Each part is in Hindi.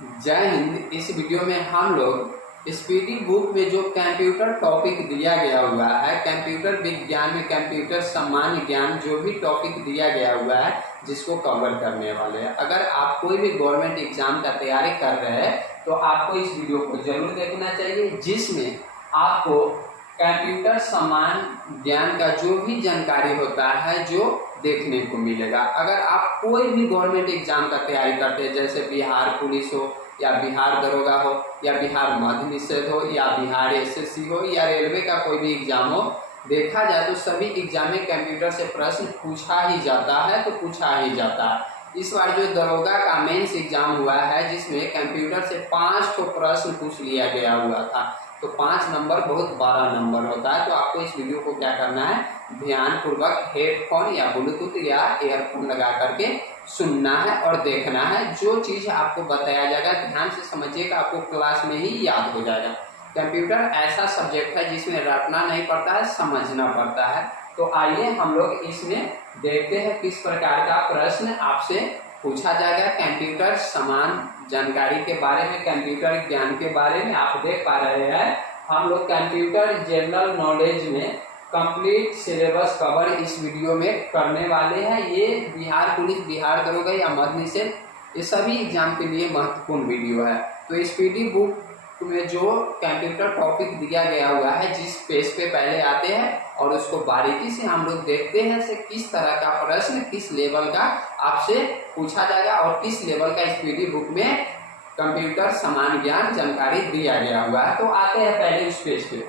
जय हिंद। इस वीडियो में हम लोग स्पीडी बुक में जो कंप्यूटर टॉपिक दिया गया हुआ है, कंप्यूटर विज्ञान में कंप्यूटर सामान्य ज्ञान जो भी टॉपिक दिया गया हुआ है, जिसको कवर करने वाले हैं। अगर आप कोई भी गवर्नमेंट एग्जाम का तैयारी कर रहे हैं तो आपको इस वीडियो को जरूर देखना चाहिए, जिसमें आपको कंप्यूटर सामान्य ज्ञान का जो भी जानकारी होता है जो देखने को मिलेगा। अगर आप कोई भी गवर्नमेंट एग्जाम का तैयारी करते हैं, जैसे बिहार पुलिस हो या बिहार दरोगा हो या बिहार मध्य निषेध हो या बिहार एसएससी हो या रेलवे का कोई भी एग्जाम हो, देखा जाए तो सभी एग्जाम में कंप्यूटर से प्रश्न पूछा ही जाता है, तो पूछा ही जाता है। इस बार जो दरोगा का मेंस एग्जाम हुआ है, जिसमें कंप्यूटर से 5 को प्रश्न पूछ लिया गया हुआ था, तो 5 नंबर बहुत बड़ा नंबर होता है। तो आपको इस वीडियो को क्या करना है, ध्यान पूर्वक हेडफोन या ब्लूटूथ या एयरफोन लगा करके सुनना है और देखना है। जो चीज आपको बताया जाएगा ध्यान से समझिएगा, आपको क्लास में ही याद हो जाएगा। कंप्यूटर ऐसा सब्जेक्ट है जिसमें रटना नहीं पड़ता है, समझना पड़ता है। तो आइए हम लोग इसमें देखते हैं किस प्रकार का प्रश्न आपसे पूछा जाएगा कंप्यूटर समान जानकारी के बारे में, कंप्यूटर ज्ञान के बारे में। आप देख पा रहे हैं हम लोग कंप्यूटर जनरल नॉलेज में कंप्लीट सिलेबस कवर इस वीडियो में करने वाले हैं। ये बिहार पुलिस, बिहार दरोगा या मध्य निषेध, ये सभी एग्जाम के लिए महत्वपूर्ण वीडियो है। तो स्पीडी बुक में जो कंप्यूटर टॉपिक दिया गया हुआ है, जिस पेज पे पहले आते हैं और उसको बारीकी से हम लोग देखते हैं से किस तरह का प्रश्न किस लेवल का आपसे पूछा जाएगा और किस लेवल का स्पीडी बुक में कंप्यूटर सामान्य ज्ञान जानकारी दिया गया हुआ है। तो आते हैं पहले उस पेज पे।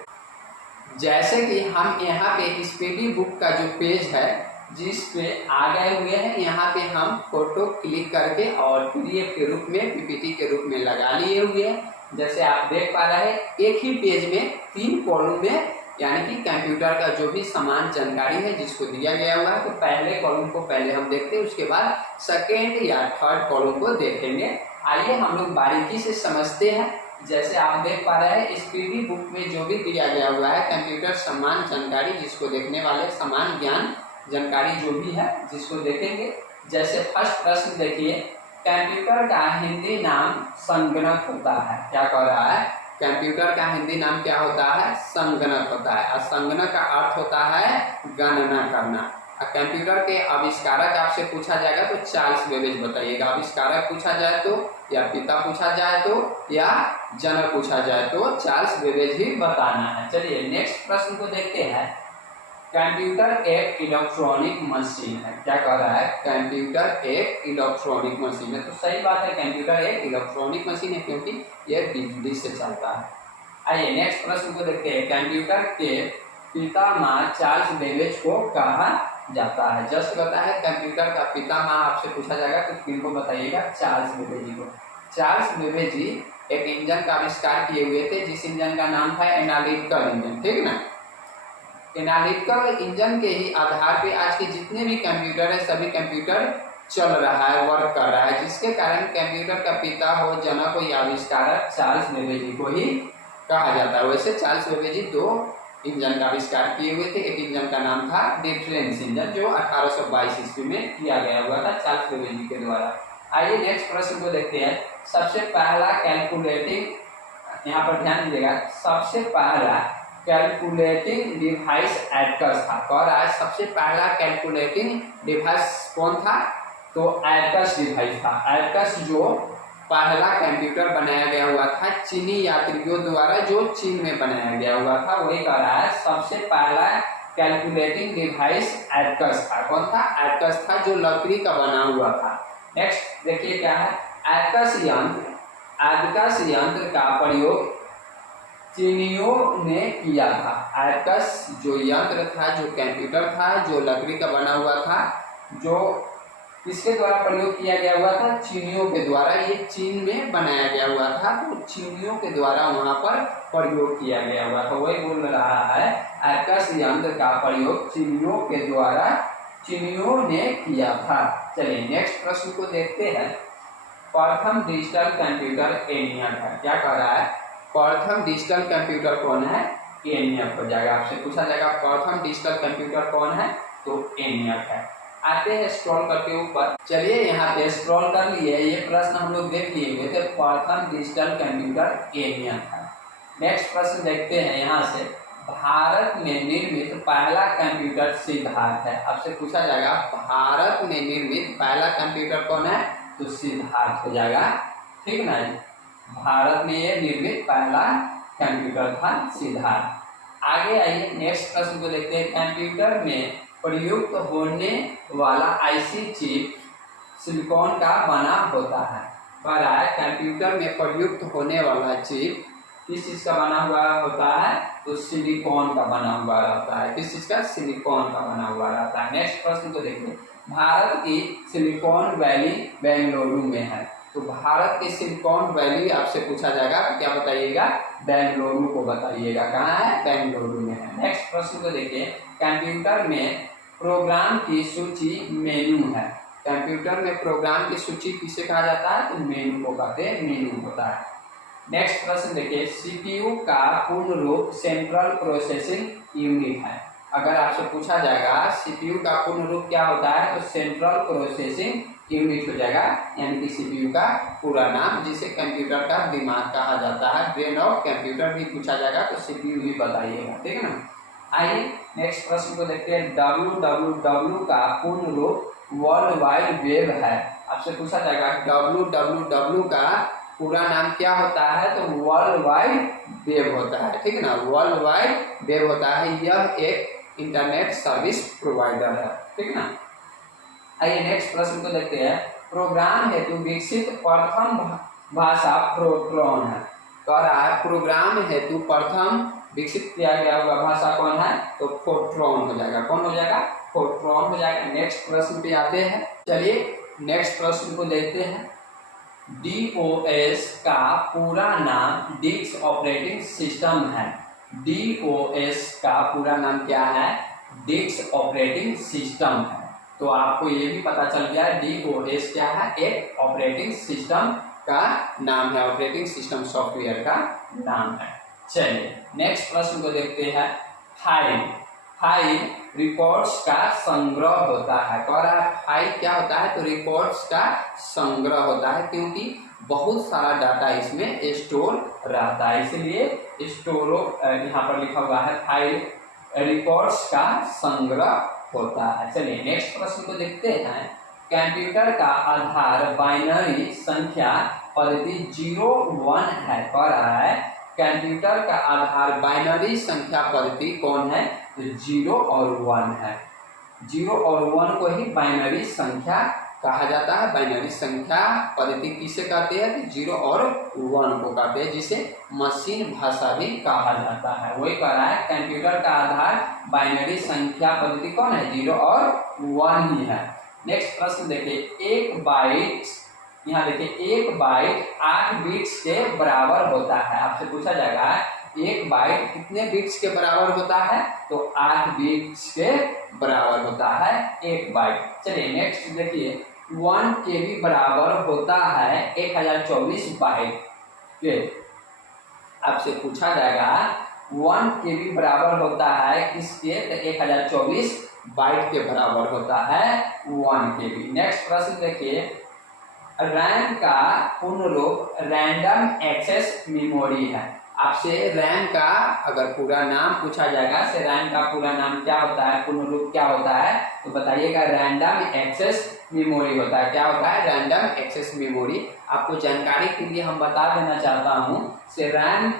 जैसे कि हम यहाँ पे स्पीडी बुक का जो पेज है जिस पे आ गए हुए हैं, यहाँ पे हम फोटो क्लिक करके और पीडीएफ के रूप में, पीपीटी के रूप में लगा लिए हुए हैं। जैसे आप देख पा रहे हैं एक ही पेज में 3 कॉलम में, यानी कि कंप्यूटर का जो भी समान जानकारी है जिसको दिया गया हुआ है, तो पहले कॉलम को पहले हम देखते हैं, उसके बाद सेकेंड या थर्ड कॉलम को देखेंगे। आइए हम लोग बारीकी से समझते हैं। जैसे आप देख पा रहे हैं स्पीडी बुक में जो भी दिया गया हुआ है कंप्यूटर समान जानकारी, जिसको देखने वाले समान ज्ञान जानकारी जो भी है जिसको देखेंगे। जैसे फर्स्ट प्रश्न देखिए, कंप्यूटर का हिंदी नाम संगणक होता है। क्या कह रहा है, कंप्यूटर का हिंदी नाम क्या होता है, संगणक होता है। और संगणक का अर्थ होता है गणना करना। कंप्यूटर के आविष्कारक आपसे पूछा जाएगा तो चार्ल्स बेबेज बताइएगा। आविष्कारक पूछा जाए तो, या पिता पूछा जाए तो, या जनक पूछा जाए तो चार्ल्स बेबेज ही बताना है। चलिए नेक्स्ट प्रश्न को देखते हैं। कंप्यूटर एक इलेक्ट्रॉनिक मशीन है। क्या कह रहा है, कंप्यूटर एक इलेक्ट्रॉनिक मशीन है। तो सही बात है, कंप्यूटर एक इलेक्ट्रॉनिक मशीन है क्योंकि यह बिजली से चलता है। आइए नेक्स्ट प्रश्न को देखते हैं। कंप्यूटर के पितामह चार्ल्स बेबेज को कहा जाता है। जस्ट कहता है कंप्यूटर का पितामह आपसे पूछा जाएगा तो किनको बताइएगा, चार्ल्स बेबेज जी को। चार्ल्स बेबेज जी एक इंजन का आविष्कार किए हुए थे, जिस इंजन का नाम था एनालिटिकल इंजन। ठीक ना, एनालिटिकल इंजन के ही आधार पे आज के जितने भी कंप्यूटर है सभी कंप्यूटर चल रहा है, वर्क कर रहा है, जिसके कारण कंप्यूटर का पिता हो, जनक हो या आविष्कारक चार्ल्स बेबेज जी को ही कहा जाता है। वैसे चार्ल्स बेबेज जी 2 इंजन का आविष्कार किए हुए थे। एक इंजन का नाम था डिफरेंस इंजन, जो 1822 ईस्वी में किया गया हुआ था चार्ल्स बेबेज जी के द्वारा। आइए नेक्स्ट प्रश्न को देखते हैं। सबसे पहला कैलकुलेटिंग, यहाँ पर ध्यान दीजिएगा, सबसे पहला कैलकुलेटिंग डिवाइस एबकस था। और आज सबसे पहला कैलकुलेटिंग डिवाइस कौन था, तो एबकस डिवाइस था। एबकस जो पहला कंप्यूटर बनाया गया हुआ था चीनी यात्रियों द्वारा, जो चीन में बनाया गया हुआ था, वही कह रहा है सबसे पहला कैलकुलेटिंग डिवाइस एबकस था। कौन था, एबकस था, जो लकड़ी का बना हुआ था। नेक्स्ट देखिए क्या है, एबकस यंत्र का प्रयोग चीनियों ने किया था। एबकस जो यंत्र था, जो कंप्यूटर था, जो लकड़ी का बना हुआ था, जो किसके द्वारा प्रयोग किया गया हुआ था, चीनियों के द्वारा। ये चीन में बनाया गया हुआ था, तो चीनियों के द्वारा वहां पर प्रयोग किया गया हुआ था। वही बोल रहा है एबकस यंत्र का प्रयोग चीनियों के द्वारा चीनियों ने किया था। चलिए नेक्स्ट प्रश्न को देखते हैं। प्रथम डिजिटल कंप्यूटर एनियक है। क्या कह रहा है, प्रथम डिजिटल कंप्यूटर कौन है, एनियक हो जाएगा। आपसे पूछा जाएगा प्रथम डिजिटल कंप्यूटर कौन है, तो एनियक है। आते हैं स्क्रॉल करके ऊपर। चलिए यहाँ पे स्क्रॉल कर लिए, ये प्रश्न हम लोग देख लिए हुए थे, प्रथम डिजिटल कंप्यूटर एलियन था। नेक्स्ट प्रश्न देखते हैं यहाँ से, भारत में निर्मित पहला कंप्यूटर सिद्धार्थ है। आपसे पूछा जाएगा भारत में निर्मित पहला कंप्यूटर कौन है, तो सिद्धार्थ हो जाएगा, ठीक ना जी। भारत में ये निर्मित पहला कंप्यूटर था सिद्धार्थ। आगे आइए नेक्स्ट प्रश्न को देखते हैं, कंप्यूटर में प्रयुक्त होने वाला आईसी चिप सिलिकॉन का बना होता है। पर कंप्यूटर में प्रयुक्त होने वाला चिप किस चीज का बना हुआ होता है, तो सिलिकॉन का बना हुआ रहता है। किस चीज का, सिलिकॉन का बना हुआ रहता है। नेक्स्ट प्रश्न को देखिए, भारत की सिलिकॉन वैली बेंगलुरु में है। तो भारत की सिलिकॉन वैली आपसे पूछा जाएगा, क्या बताइएगा, बेंगलुरु को बताइएगा, कहाँ है, बेंगलुरु में है। नेक्स्ट प्रश्न को देखिए, कंप्यूटर में प्रोग्राम की सूची मेनू है। कंप्यूटर में प्रोग्राम की सूची किसे कहा जाता है, तो मेनू को कहते हैं, मेनू होता है। नेक्स्ट प्रश्न देखिए, सीपीयू का पूर्ण रूप सेंट्रल प्रोसेसिंग यूनिट है। अगर आपसे पूछा जाएगा सीपीयू का पूर्ण रूप क्या होता है, तो सेंट्रल प्रोसेसिंग यूनिट हो जाएगा, यानी कि सीपीयू का पूरा नाम, जिसे कंप्यूटर का दिमाग कहा जाता है। ब्रेन ऑफ कंप्यूटर भी पूछा जाएगा तो सीपीयू ही बताइएगा, ठीक है ना। आइए नेक्स्ट प्रश्न को देखते हैं, www का पूर्ण रूप वर्ल्ड वाइड वेब है। आपसे पूछा जाएगा www का पूरा नाम क्या होता है, तो वर्ल्ड वाइड वेब होता है, ठीक है ना, वर्ल्ड वाइड वेब होता है। यह एक इंटरनेट सर्विस प्रोवाइडर है, ठीक है ना। आइए नेक्स्ट प्रश्न को देखते हैं, प्रोग्राम हेतु विकसित प्रथम भाषा फोर्ट्रॉन है। कह रहा है प्रोग्राम हेतु प्रथम विकसित किया गया हुआ भाषा कौन है, तो फोर्ट्रॉन हो जाएगा। कौन हो जाएगा, फोर्ट्रॉन हो जाएगा। नेक्स्ट प्रश्न पे आते हैं, चलिए नेक्स्ट प्रश्न को देखते हैं, DOS का पूरा नाम डिस्क ऑपरेटिंग सिस्टम है। DOS का पूरा नाम क्या है, डिस्क ऑपरेटिंग सिस्टम है। तो आपको ये भी पता चल गया DOS क्या है, एक ऑपरेटिंग सिस्टम का नाम है, ऑपरेटिंग सिस्टम सॉफ्टवेयर का नाम है। चलिए नेक्स्ट प्रश्न को देखते हैं, फाइल रिकॉर्ड्स का संग्रह होता है। कह रहा है फाइल क्या होता है, तो रिकॉर्ड्स का संग्रह होता है, क्योंकि बहुत सारा डाटा इसमें स्टोर रहता है, इसलिए स्टोर यहाँ पर लिखा हुआ है, फाइल रिकॉर्ड्स का संग्रह होता है। चलिए नेक्स्ट प्रश्न को देखते हैं, कंप्यूटर का आधार बाइनरी संख्या पद्धति 0-1 है। कह रहा है कंप्यूटर का आधार बाइनरी संख्या पद्धति कौन है, तो 0 और 1 है। 0 और 1 को ही बाइनरी संख्या कहा जाता है। बाइनरी संख्या पद्धति किसे कहते हैं, तो 0 और 1 को कहते हैं, जिसे मशीन भाषा भी कहा जाता है। वही कह रहा है कंप्यूटर का आधार बाइनरी संख्या पद्धति कौन है, 0 और 1 ही है। नेक्स्ट प्रश्न देखिए, एक बाइट, यहाँ देखिए 1 बाइट 8 बिट्स के बराबर होता है। आपसे पूछा जाएगा 1 बाइट कितने बिट्स के बराबर होता है, तो 8 बिट्स के बराबर होता है 1 बाइट। चलिए नेक्स्ट देखिए, 1 KB बराबर होता है 1024 बाइट के। आपसे पूछा जाएगा 1 KB बराबर होता है किसके, तो 1024 बाइट के बराबर होता है 1 KB। नेक्स्ट प्रश्न देखिए, रैम का पूर्ण रूप रैंडम एक्सेस मेमोरी है। आपसे रैम का अगर पूरा नाम पूछा जाएगा, से रैम का पूरा नाम क्या होता है, पूर्ण रूप क्या होता है, तो बताइएगा रैंडम एक्सेस मेमोरी होता है। क्या होता है, रैंडम एक्सेस मेमोरी। आपको जानकारी के लिए हम बता देना चाहता हूँ, से रैम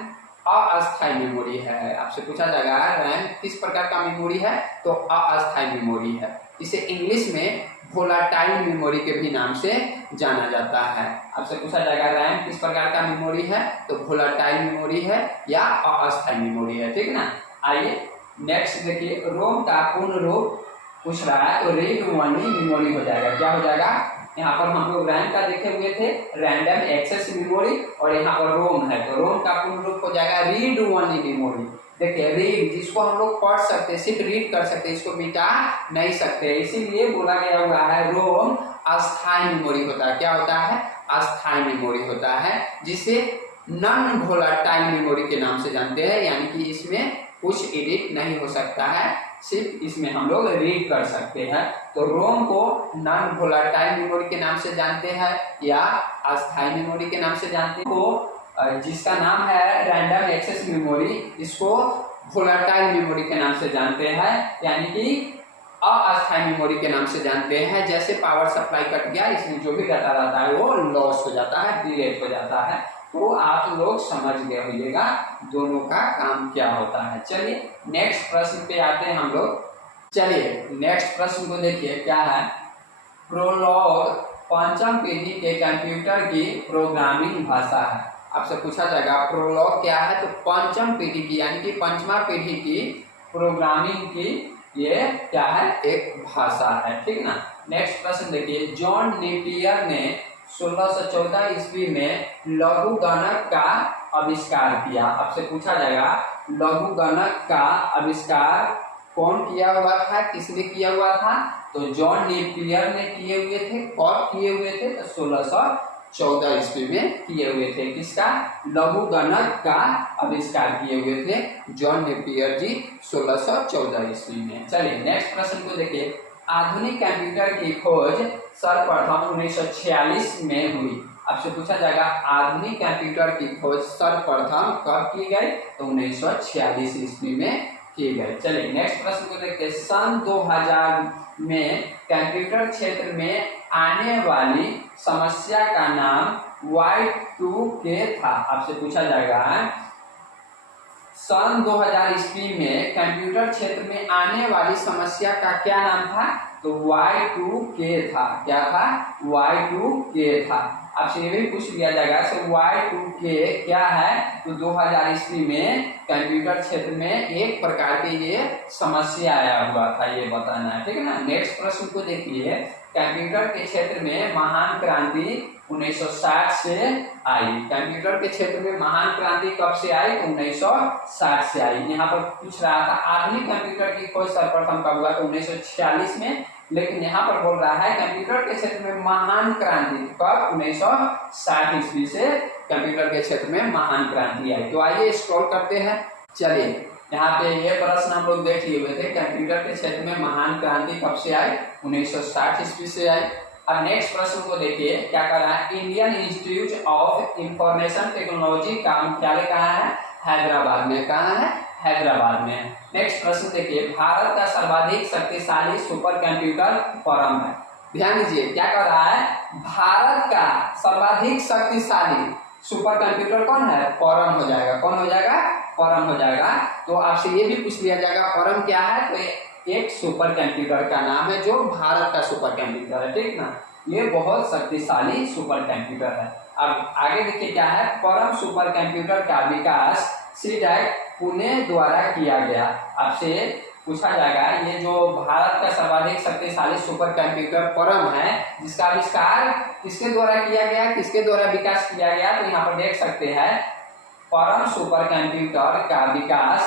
अस्थायी मेमोरी है। आपसे पूछा जाएगा रैम किस प्रकार का मेमोरी है, तो अस्थायी मेमोरी है। इसे इंग्लिश में वोलाटाइल मेमोरी के भी नाम से जाना जाता है। आपसे पूछा जाएगा रैम किस प्रकार का मेमोरी है, तो वोलाटाइल मेमोरी है या अस्थायी मेमोरी है, ठीक ना। आइए नेक्स्ट देखिए, रोम का पूर्ण रूप पूछ रहा है, तो रीड ओनली मेमोरी हो जाएगा। क्या हो जाएगा, यहाँ पर हम लोग रैम का देखे हुए थे, रैंडम एक्सेस मेमोरी, और यहाँ पर रोम है, तो रोम का पूर्ण रूप हो जाएगा रीड ओनली मेमोरी। देखिए रीड जिसको हम लोग पढ़ सकते हैं, सिर्फ रीड कर सकते हैं, इसको मिटा नहीं सकते, इसीलिए बोला गया हुआ है रोम अस्थायी मेमोरी होता है। क्या होता है, अस्थायी मेमोरी होता है, जिसे नॉन वोलाटाइल मेमोरी के नाम से जानते हैं, यानी कि इसमें कुछ एडिट नहीं हो सकता है, सिर्फ इसमें हम लोग रीड कर सकते हैं। तो रोम को नॉन वोलेटाइल मेमोरी के नाम से जानते हैं या अस्थायी मेमोरी के नाम से जानते हैं। तो जिसका नाम है रैंडम एक्सेस मेमोरी, इसको वोलेटाइल मेमोरी के नाम से जानते हैं, यानी कि अस्थायी मेमोरी के नाम से जानते हैं। जैसे पावर सप्लाई कट गया, इसमें जो भी डाटा रहता है वो लॉस हो जाता है, डिलीट हो जाता है। तो आप लोग समझ गए होइएगा दोनों का काम क्या होता है। चलिए नेक्स्ट प्रश्न पे आते हैं हम लोग। चलिए नेक्स्ट प्रश्न को देखिए क्या है। प्रोलॉग पंचम पीढ़ी के कंप्यूटर की प्रोग्रामिंग भाषा है। आपसे पूछा जाएगा प्रोलॉग क्या है, तो पंचम पीढ़ी की यानी कि पंचमा पीढ़ी की प्रोग्रामिंग की ये क्या है, एक भाषा है, ठीक ना। नेक्स्ट प्रश्न देखिए। जॉन नेपियर ने 1614 ईस्वी में लघु गणक का आविष्कार किया। आपसे पूछा जाएगा लघु गणक का आविष्कार कौन किया हुआ था, किसने किया हुआ था, तो जॉन नेपियर ने किए हुए थे। कब किए हुए थे, तो 1614 ईस्वी में किए हुए थे। किसका, लघु गणक का आविष्कार किए हुए थे जॉन नेपियर जी 1614 ईस्वी में। चलिए नेक्स्ट प्रश्न को देखिए। आधुनिक कंप्यूटर की खोज सर्वप्रथम 1946 में हुई। आपसे पूछा जाएगा आधुनिक कंप्यूटर की खोज सर्वप्रथम कब की गई, तो 1946 ईस्वी में की गई। चलिए नेक्स्ट प्रश्न को देखते हैं। सन 2000 में कंप्यूटर क्षेत्र में आने वाली समस्या का नाम Y2K था। आपसे पूछा जाएगा सन 2000 ईस्वी में कंप्यूटर क्षेत्र में आने वाली समस्या का क्या नाम था, तो Y2K था। क्या था, Y2K था। आपसे ये भी पूछ लिया जाएगा Y2K क्या है, तो 2000 ईस्वी में कंप्यूटर क्षेत्र में एक प्रकार की ये समस्या आया हुआ था, ये बताना है, ठीक है ना। नेक्स्ट प्रश्न को देखिए। कंप्यूटर के क्षेत्र में महान क्रांति 1960 से आई। कंप्यूटर के क्षेत्र में महान क्रांति कब से आई, तो 1960 से आई। यहाँ पर पूछ रहा था आधुनिक कंप्यूटर की खोज सर्वप्रथम कब हुआ, तो 1946 में, लेकिन यहाँ पर बोल रहा है कंप्यूटर के क्षेत्र में महान क्रांति कब, 1960 ईस्वी से कंप्यूटर के क्षेत्र में महान क्रांति आई। तो आइए स्क्रॉल करते हैं। चलिए यहाँ पे ये प्रश्न हम लोग देख लिए हुए थे, कंप्यूटर के क्षेत्र में महान क्रांति कब से आई, 1960 ईस्वी से आई। अब नेक्स्ट प्रश्न को देखिए क्या कर रहा है। Indian institute of information technology का मुख्यालय कहाँ है, हैदराबाद में। कहाँ है, हैदराबाद में। नेक्स्ट प्रश्न देखिए। भारत का सर्वाधिक शक्तिशाली सुपर कंप्यूटर परम है। ध्यान दीजिए क्या कर रहा है, भारत का सर्वाधिक शक्तिशाली सुपर कंप्यूटर कौन है, परम हो जाएगा। कौन हो जाएगा, परम हो जाएगा। तो आपसे ये भी पूछ लिया जाएगा परम क्या है, तो एक सुपर कंप्यूटर का नाम है जो भारत का सुपर कंप्यूटर है, ठीक ना। ये बहुत शक्तिशाली सुपर कंप्यूटर है। अब आगे देखिए क्या है। परम सुपर कंप्यूटर का विकास सीडैक पुणे द्वारा किया गया। आपसे पूछा जाएगा ये जो भारत का सर्वाधिक शक्तिशाली सुपर कंप्यूटर परम है, जिसका आविष्कार किसके द्वारा किया गया, किसके द्वारा विकास किया गया, तो यहाँ पर देख सकते हैं परम सुपर कंप्यूटर का विकास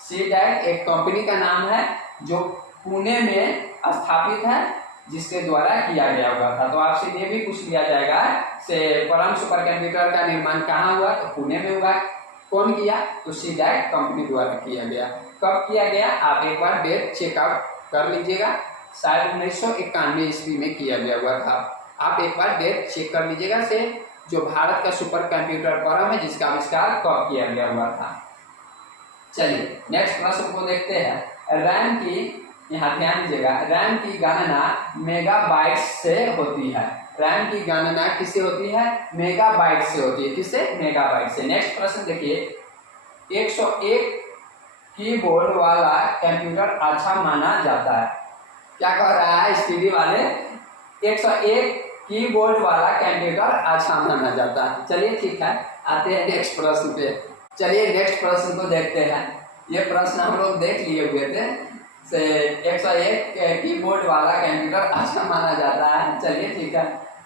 सीडैक एक कंपनी का नाम है जो पुणे में स्थापित है, जिसके द्वारा किया गया हुआ था। तो आपसे ये भी पूछ लिया जाएगा से परम सुपर कंप्यूटर का निर्माण कहाँ हुआ, तो पुणे में हुआ। कौन किया, तो सीडैक कंपनी द्वारा किया गया। कब किया गया, आप एक बार डेट चेकआउट कर लीजिएगा, शायद 1991 ईस्वी में किया गया हुआ था। आप एक बार डेट चेक कर लीजिएगा से जो भारत का सुपर कंप्यूटर परम है जिसका आविष्कार कब किया गया हुआ था। चलिए नेक्स्ट प्रश्न को देखते हैं। रैम की, यहाँ ध्यान दीजिएगा, रैम की गणना मेगाबाइट से होती है। रैम की गणना किससे होती है, मेगाबाइट से होती है। किससे, मेगाबाइट से। नेक्स्ट प्रश्न देखिए। 101 कीबोर्ड वाला कंप्यूटर अच्छा माना जाता है। क्या कह रहा है स्पीडी वाले, 101 कीबोर्ड वाला कंप्यूटर अच्छा माना जाता है। चलिए ठीक है, आते हैं नेक्स्ट प्रश्न पे। चलिए नेक्स्ट प्रश्न को देखते हैं। ये प्रश्न हम लोग देख लिए हुए थे से 101 कीबोर्ड वाला कंप्यूटर अच्छा माना जाता है। चलिए ठीक है,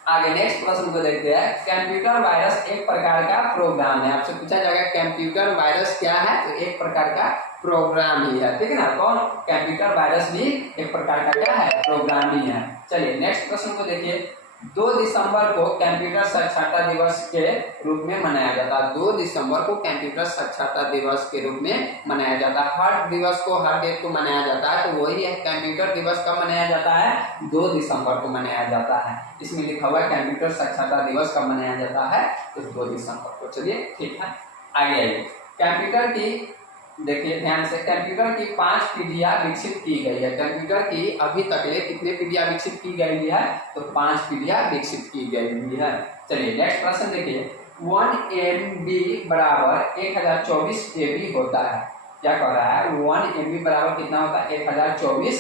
आगे नेक्स्ट प्रश्न को देखते हैं। कंप्यूटर वायरस एक प्रकार का प्रोग्राम है। आपसे पूछा जाएगा कंप्यूटर वायरस क्या है, तो एक प्रकार का प्रोग्राम ही है, ठीक है ना। कौन, कंप्यूटर वायरस भी एक प्रकार का क्या है, प्रोग्राम ही है। चलिए नेक्स्ट प्रश्न को देखिए। 2 दिसंबर को कंप्यूटर साक्षरता दिवस के रूप में मनाया जाता है। 2 दिसंबर को कंप्यूटर साक्षरता दिवस के रूप में मनाया जाता है। हर दिवस को, हर डेट को मनाया जाता है, तो वही है कंप्यूटर दिवस कब मनाया जाता है, 2 दिसंबर को मनाया जाता है। इसमें लिखा हुआ है कंप्यूटर साक्षरता दिवस कब मनाया जाता है, तो 2 दिसंबर को। चलिए ठीक है, आगे आइए। कंप्यूटर की देखिए ध्यान से, कंप्यूटर की 5 पीढ़ियां विकसित की गई है। कंप्यूटर की अभी तक ले कितने पीढ़ियां विकसित की गई है, तो 5 पीढ़ियां विकसित की गई है। चलिए नेक्स्ट प्रश्न देखिए, 1 MB बराबर 1024 KB होता है। क्या कह रहा है, 1 MB बराबर कितना होता है, 1024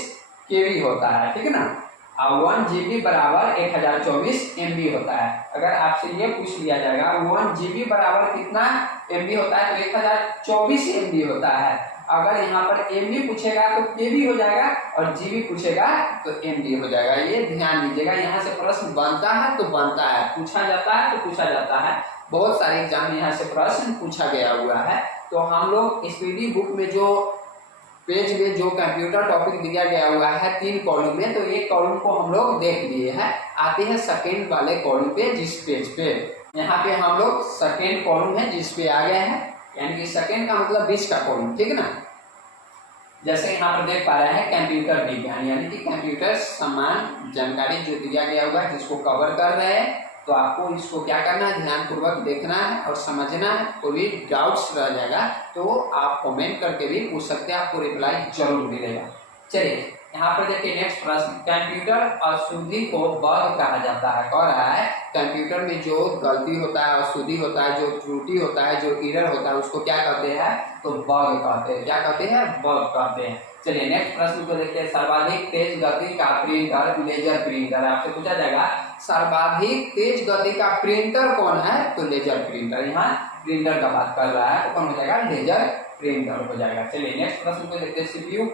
KB होता है, ठीक है ना। और 1 GB बराबर 1024 MB होता है। अगर आपसे ये पूछ लिया जाएगा 1 GB बराबर कितना MB होता है, तो 1024 MB होता है। अगर यहाँ पर MB पूछेगा तो KB हो जाएगा, और GB पूछेगा तो MB हो जाएगा। ये ध्यान दीजिएगा, यहाँ से प्रश्न बनता है तो बनता है, पूछा जाता है तो पूछा जाता है। बहुत सारे एग्जाम यहाँ से प्रश्न पूछा गया हुआ है। तो हम लोग स्पीडी बुक में जो पेज में जो कंप्यूटर टॉपिक दिया गया हुआ है 3 कॉलम में, तो एक कॉलम को हम लोग देख लिए हैं। आते हैं सेकेंड वाले कॉलम पे, जिस पेज पे यहाँ पे हम लोग सेकेंड कॉलम है जिस पे आ गए हैं, यानी कि सेकेंड का मतलब 20 का कॉलम, ठीक है ना। जैसे यहाँ पर देख पा रहे हैं कंप्यूटर विज्ञान, यानी कि कंप्यूटर समान जानकारी जो दिया गया हुआ है जिसको कवर कर रहे हैं। तो आपको इसको क्या करना है, ध्यान पूर्वक देखना है और समझना है। कोई डाउट्स रह जाएगा तो आप कमेंट करके भी पूछ सकते हैं, आपको रिप्लाई जरूर मिलेगा। चलिए यहाँ पर देखिए नेक्स्ट प्रश्न, कंप्यूटर अशुद्धि को बग कहा जाता है। कह रहा है कंप्यूटर में जो गलती होता है, अशुद्धि होता है, जो त्रुटि होता है, जो एरर होता है, उसको क्या कहते हैं, तो बग कहते हैं। क्या कहते हैं, बग कहते हैं। चलिए नेक्स्ट प्रश्न को देखते हैं, सर्वाधिक तेज गति का प्रिंटर लेजर प्रिंटर। आपसे पूछा जाएगा सर्वाधिक तेज गति का प्रिंटर कौन है, तो लेजर प्रिंटर। यहाँ प्रिंटर का बात कर रहा है, तो कौन हो जाएगा, लेजर प्रिंटर हो जाएगा। चलिए नेक्स्ट प्रश्न को देखते हैं, सीपीयू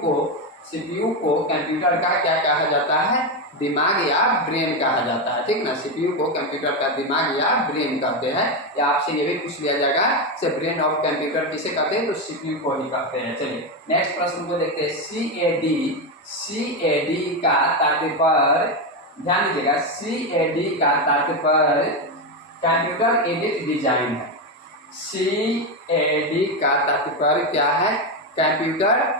को कंप्यूटर का क्या कहा जाता है, दिमाग या ब्रेन कहा जाता है, ठीक ना। सीपीयू को कंप्यूटर का दिमाग या ब्रेन कहते हैं। या आपसे ये भी पूछ लिया जाएगा से ब्रेन ऑफ कंप्यूटर किसे कहते हैं, तो सीपीयू को ही कहते हैं। चलिए नेक्स्ट प्रश्न को देखते हैं, सीएडी का तात्पर्य, ध्यान दीजिएगा, सीएडी का तात्पर्य कंप्यूटर एडेड डिजाइन है। सीएडी का तात्पर्य क्या है, कंप्यूटर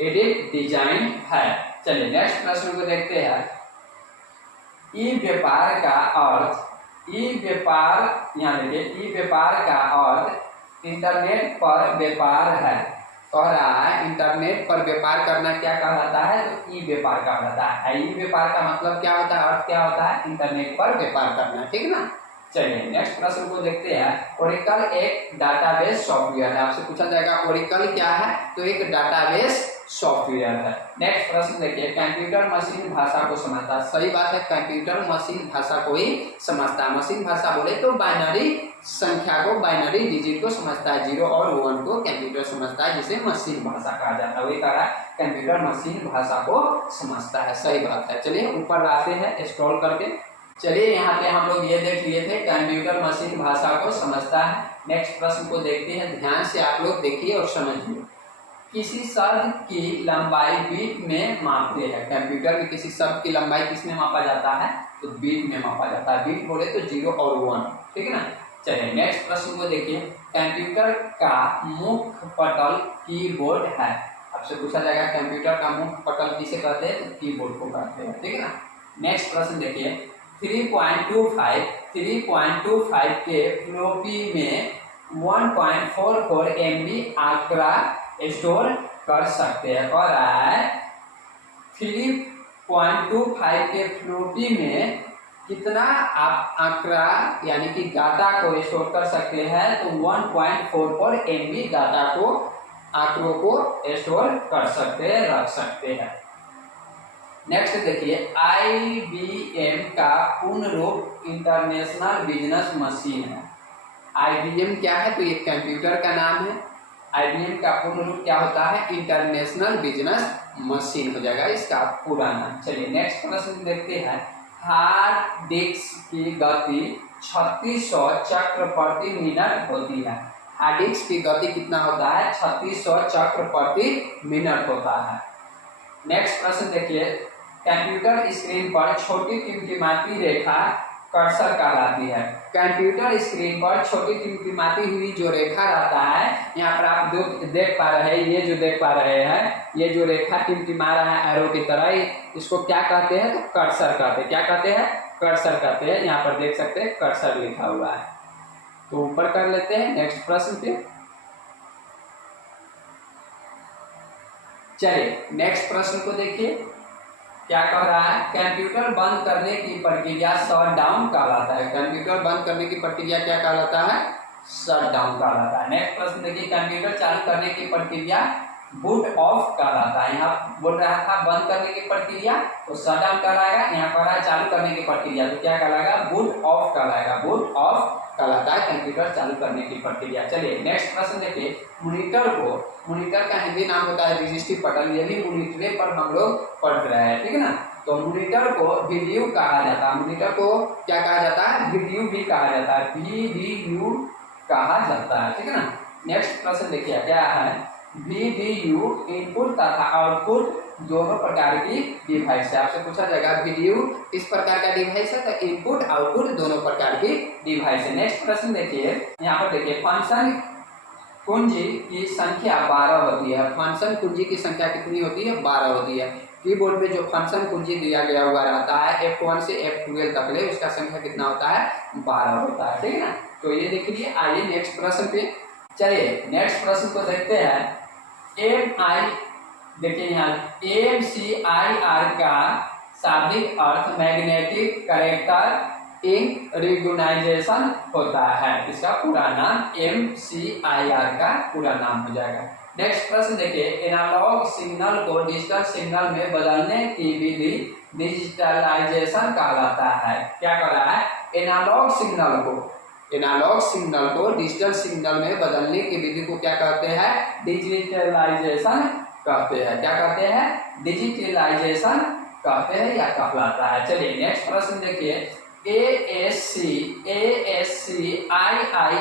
एडेड डिजाइन है। चलिए नेक्स्ट प्रश्न को देखते हैं, ई व्यापार का अर्थ, ई व्यापार, यहाँ देखिए ई व्यापार का अर्थ इंटरनेट पर व्यापार है। कह रहा है इंटरनेट पर व्यापार करना क्या कहलाता है, तो ई व्यापार कहलाता है। ई व्यापार का मतलब क्या होता है, अर्थ क्या होता है, इंटरनेट पर व्यापार करना, ठीक ना। चलिए नेक्स्ट प्रश्न को देखते हैं, ओरेकल एक डाटाबेस सॉफ्टवेयर है। आपसे पूछा जाएगा ओरेकल क्या है, तो एक डाटाबेस सॉफ्टवेयर है। नेक्स्ट प्रश्न देखिए, कंप्यूटर मशीन भाषा को समझता है। सही बात है, कंप्यूटर मशीन भाषा को ही समझता है। मशीन भाषा बोले तो बाइनरी संख्या को, बाइनरी डिजिट को समझता है, 0 और 1 को कंप्यूटर समझता है, जिसे मशीन भाषा कहा जाता है। वही कह रहा है कंप्यूटर मशीन भाषा को समझता है, सही बात है। चलिए ऊपर आते हैं स्क्रॉल करके। चलिए यहाँ पे हम लोग ये देख लिए थे कंप्यूटर मशीन भाषा को समझता है। नेक्स्ट प्रश्न को देखते हैं, ध्यान से आप लोग देखिए और समझिए। किसी शब्द की लंबाई बीट में मापते हैं। कंप्यूटर में किसी शब्द की लंबाई किस में मापा जाता है, तो बीट में मापा जाता है। बीट बोले तो 0 और 1, ठीक है ना। चलिए नेक्स्ट प्रश्न को देखिए, कंप्यूटर का मुख्य पटल कीबोर्ड है। आपसे पूछा जाएगा कंप्यूटर का मुख्य पटल किसे कहते हैं, तो कीबोर्ड को कहते हैं, ठीक है ना। नेक्स्ट प्रश्न देखिए, 3.25 के फ्लॉपी में 1.44 MB आंकड़ा स्टोर कर सकते हैं। और 3.25 के फ्लॉपी में कितना आप आंकड़ा यानी कि डाटा को स्टोर कर सकते हैं, तो 1.44 MB डाटा को, आंकड़ों को स्टोर कर सकते हैं, रख सकते हैं। नेक्स्ट देखिए, IBM का पूर्ण रूप इंटरनेशनल बिजनेस मशीन है। IBM क्या है, तो ये कंप्यूटर का नाम है। IBM का पूर्ण रूप क्या होता है, इंटरनेशनल बिजनेस मशीन हो जाएगा इसका पूरा नाम। चलिए नेक्स्ट प्रश्न देखते हैं, हार्ड डिस्क की गति 3600 चक्र प्रति मिनट होती है। हार्ड डिस्क की गति कितना होता है, 3600 चक्र प्रति मिनट होता है। नेक्स्ट प्रश्न देखिए, कंप्यूटर स्क्रीन पर छोटी टिमटिमाती रेखा कर्सर कहलाती है। कंप्यूटर स्क्रीन पर छोटी टिमटिमाती हुई जो रेखा रहता है, यहाँ पर आप देख पा रहे हैं, ये जो देख पा रहे हैं, ये जो रेखा टिमटिमा रहा है एरो की तरह, इसको क्या कहते हैं? तो कर्सर कहते हैं। क्या कहते हैं? कर्सर कहते हैं। यहाँ पर देख सकते हैं कर्सर लिखा हुआ है। तो ऊपर कर लेते हैं नेक्स्ट प्रश्न पे। चलिए नेक्स्ट प्रश्न को देखिए क्या कह रहा है। कंप्यूटर बंद करने की प्रक्रिया शट डाउन कहलाता है। कंप्यूटर बंद करने की प्रक्रिया क्या कहलाता है? शट डाउन कहलाता है। नेक्स्ट प्रश्न देखिए, कंप्यूटर चालू करने की प्रक्रिया बूट ऑफ कहलाता है। यहाँ बोल रहा था बंद करने की प्रक्रिया तो शट डाउन कहलाएगा, यहाँ कह रहा है चालू करने की प्रक्रिया तो क्या कहलाएगा? बूट ऑफ कहलाएगा। बूट ऑफ कहलाता है कंप्यूटर चालू करने की प्रक्रिया। चलिए नेक्स्ट प्रश्न देखिए, मॉनिटर का हिंदी नाम होता है रजिस्ट्री पटल। यही मॉनिटरे पर हम लोग पढ़ रहे हैं, ठीक है ना। तो मॉनिटर को वीडियो कहा जाता है। मॉनिटर को क्या कहा जाता है? वीडियो भी कहा जाता है, VDU कहा जाता है, ठीक है ना। नेक्स्ट प्रश्न देखिए क्या है। VDU इनपुट तथा आउटपुट दोनों प्रकार की डिवाइस है। आपसे पूछा जाएगा वीडियो किस प्रकार का डिवाइस है? तो इनपुट आउटपुट दोनों प्रकार की डिवाइस है। नेक्स्ट प्रश्न देखिए, यहाँ पर देखिए फंक्शन कुंजी की संख्या 12 होती है। फंक्शन कुंजी की संख्या कितनी होती है? 12 होती है। कीबोर्ड में जो फंक्शन कुंजी दिया गया हुआ रहता है F1 से F12 तक ले, उसका संख्या कितना होता है? 12 होता है, ठीक है ना। तो ये देख लीजिए। आइए नेक्स्ट प्रश्न पे। चलिए नेक्स्ट प्रश्न को देखते हैं। देखिए यहाँ MCIR का शाब्दिक अर्थ मैग्नेटिक कैरेक्टर इन रिकॉग्नाइजेशन होता है। इसका पूरा नाम MCIR का पूरा नाम हो जाएगा। नेक्स्ट प्रश्न देखिए, एनालॉग सिग्नल को डिजिटल सिग्नल में बदलने की विधि डिजिटलाइजेशन कहलाता है। क्या कर रहा है? एनालॉग सिग्नल को डिजिटल सिग्नल में बदलने की विधि को क्या कहते हैं? डिजिटलाइजेशन कहते हैं। क्या कहते हैं? डिजिटलाइजेशन कहते हैं या कहलाता है। चलिए नेक्स्ट प्रश्न देखिए, ASCII